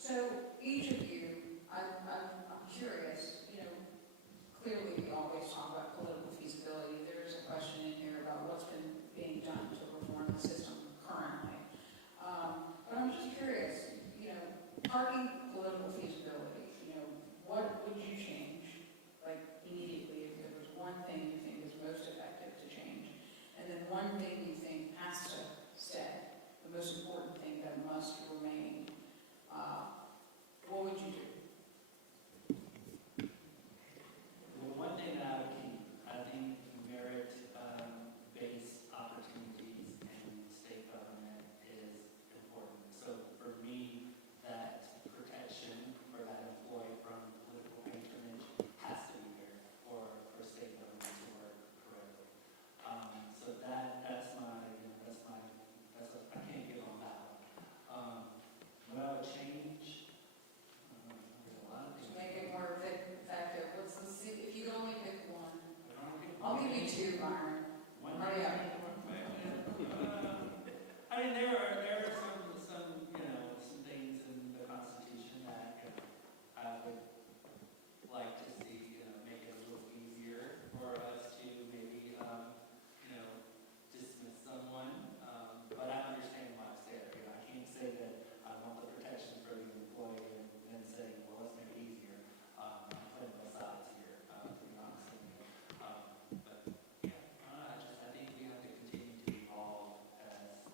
So each of you, I'm curious, clearly we always talk about political feasibility. There's a question in here about what's been being done to reform the system currently. But I'm just curious, parking political feasibility, what would you change, like immediately, if there was one thing you think is most effective to change, and then one thing you think has to stay, the most important thing that must remain, what would you do? Well, one thing that I would keep, I think merit-based opportunities in state government is important. So for me, that protection for that employee from political patronage has to be there for state government to work correctly. So that's I can't give on that one. What I would change, there's a lot of To things. make it more effective, if you could only pick one? I'll give you two, Byron. Hurry up. I mean, there are some things in the Constitution that I would like to see make it a little easier for us to maybe dismiss someone. But I understand why it's there. I can't say that I want the protection for the employee and then say, well, let's make it easier. I'm playing both sides here, to be honest with you. But yeah, I think we have to continue to evolve as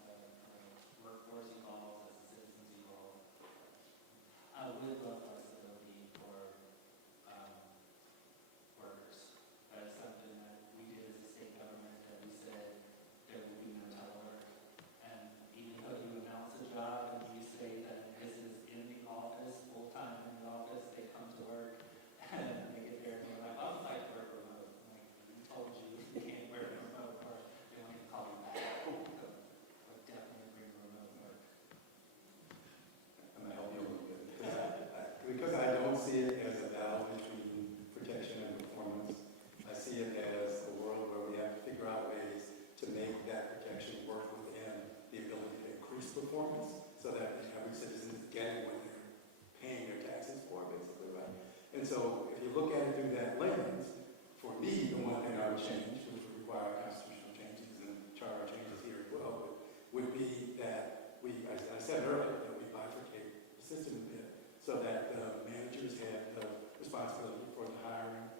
would change, which would require constitutional changes and charter changes here as well, would be that we, as I said earlier, that we bifurcate the system a bit so that the managers have the responsibility for the hiring,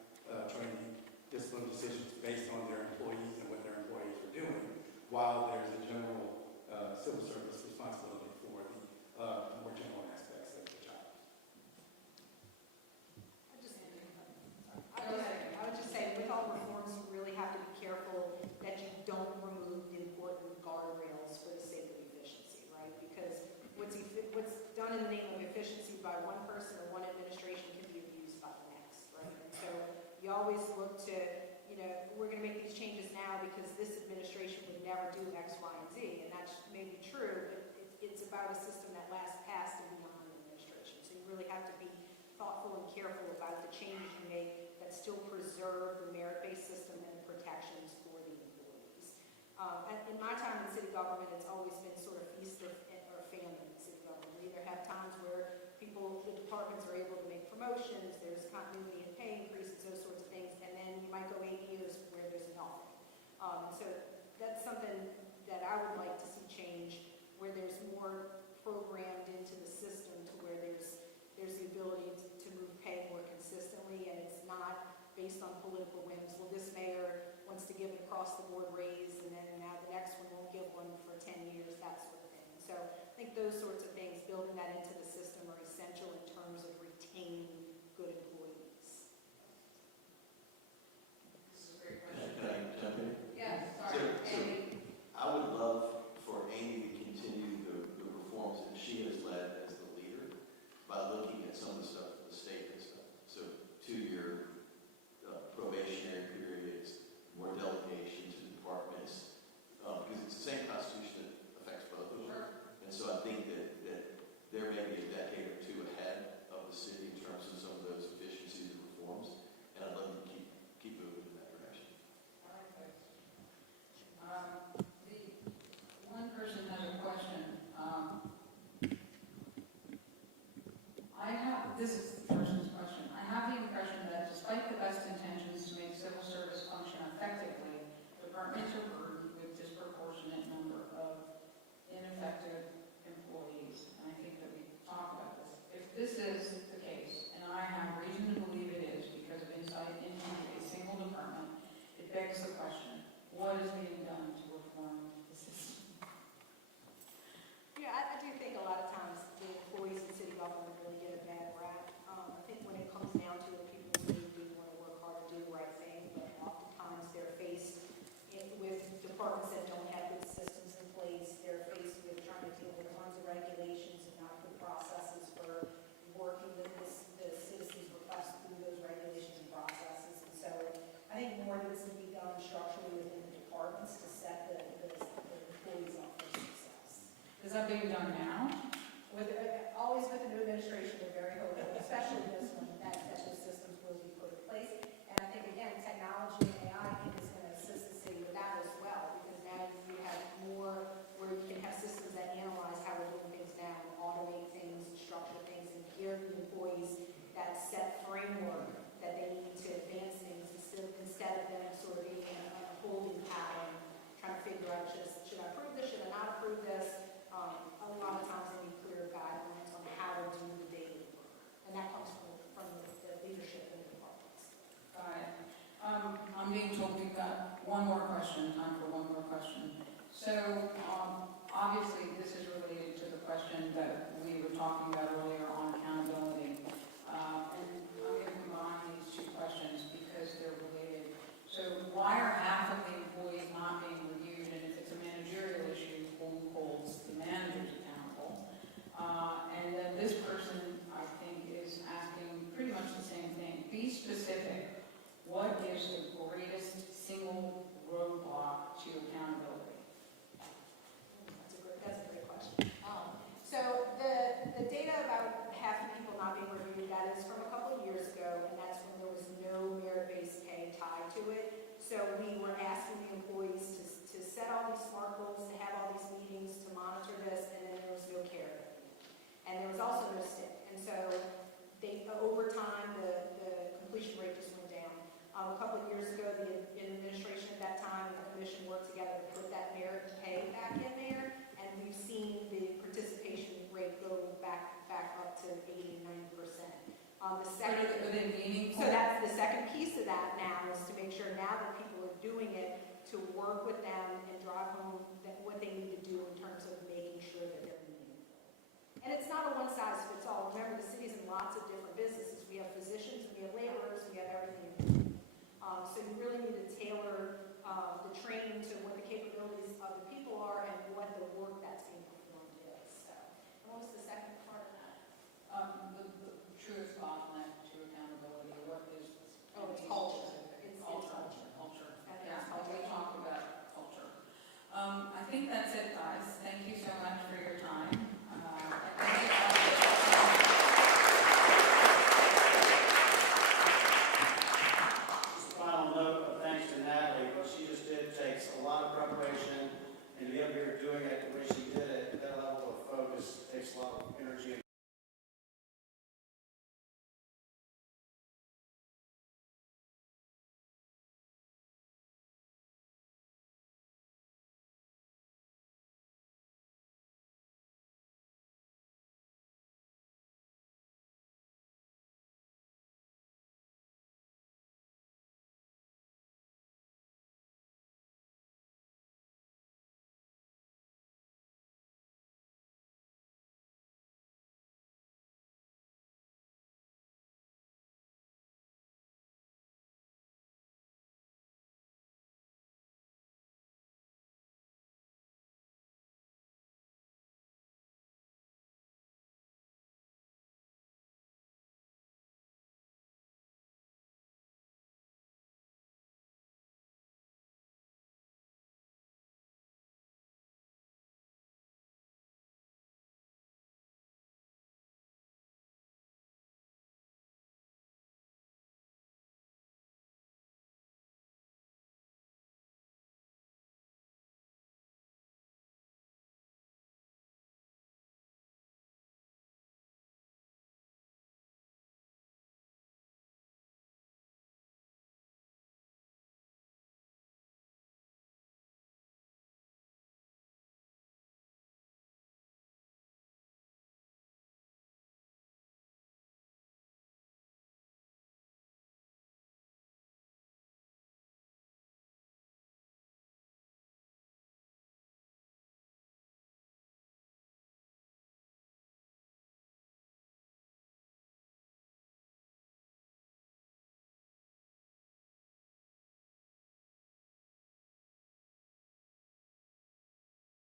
training, discipline decisions based on their employees and what their employees are doing, while there's a general civil service responsibility for the more general aspects of the job. I would just say, with all reforms, you really have to be careful that you don't remove the important guardrails for the sake of efficiency, right? Because what's done in the name of efficiency by one person or one administration can be abused by the next, right? And so you always look to, we're going to make these changes now because this administration would never do X, Y, and Z, and that may be true, but it's about a system that lasts past and beyond administration. So you really have to be thoughtful and careful about the changes you make that still preserve the merit-based system and the protections for the employees. In my time in city government, it's always been sort of feast or famine in city government. We either have times where the departments are able to make promotions, there's continuity in pay increases, those sorts of things, and then you might go 8 years where there's nothing. So that's something that I would like to see change, where there's more programmed into the system to where there's the ability to move pay more consistently, and it's not based on political whims. Well, this mayor wants to give an across-the-board raise, and then now the next one won't give one for 10 years, that sort of thing. So I think those sorts of things, building that into the system, are essential in terms of retaining good employees. This is a great question. Can I jump in? Yes, So, sorry, Amy. I would love for Amy to continue the reforms that she has led as the leader by looking at some of the stuff that the state has done. So 2-year probationary periods, more delegation to departments, because it's the same constitution that affects both of them. Sure. And so I think that there may be a decade or two ahead of the city in terms of some of those efficiencies and reforms, and I'd love to keep moving in that direction. All right, folks. The one person has a question. This is the person's question. I have the impression that despite the best intentions to make civil service function effectively, departments are burdened with disproportionate number of ineffective employees. And I think that we talked about this. If this is the case, and I have reason to believe it is because of insight into a single department, it begs the question, what is being done to reform the system? Yeah, I do think a lot of times the employees in city government really get a bad rap. I think when it comes down to it, people really do want to work hard to do the right thing, but oftentimes they're faced with departments that don't have good systems in place. They're faced with trying to deal with tons of regulations and not good processes for working with the citizens' requests through those regulations and processes. And so I think more needs to be done structurally within the departments to set the employees up for success. Is that being done now? Always with the new administration, we're very hopeful, especially this one, that those systems will be put in place. And I think, again, technology and AI is going to assist the city with that as well, because now you have more where you can have systems that analyze how we're doing things now, and automate things, structure things, and give the employees that set framework that they need to advance things instead of them sort of being in a holding pattern, trying to figure out, should I approve this, should I not approve this? A lot of times they need clear guidelines on how to do the daily work. And that comes from the leadership in the departments. Got it. I'm being told we've got one more question, time for one more question. So, obviously, this is related to the question that we were talking about earlier on accountability. And I'm going to combine these two questions because they're related. So, why are half of the employees not being reviewed? And if it's a managerial issue, who holds the managers accountable? And then this person, I think, is asking pretty much the same thing. Be specific. What is the greatest single roadblock to accountability? That's a great question. So the data about half the people not being reviewed, that is from a couple of years ago, and that's when there was no merit-based pay tied to it. So we were asking the employees to set all these SMART goals, to have all these meetings, to monitor this, and then there was no care. And there was also no stick. And so over time, the completion rate just went down. A couple of years ago, the to work with them and drive home what they need to do in terms of making sure that they're meaningful. And it's not a one-size-fits-all. Remember, the city's in lots of different businesses. We have physicians, we have laborers, we have everything. So you really need to tailor the training to what the capabilities of the people are and what the work that's being performed is. So, and what was the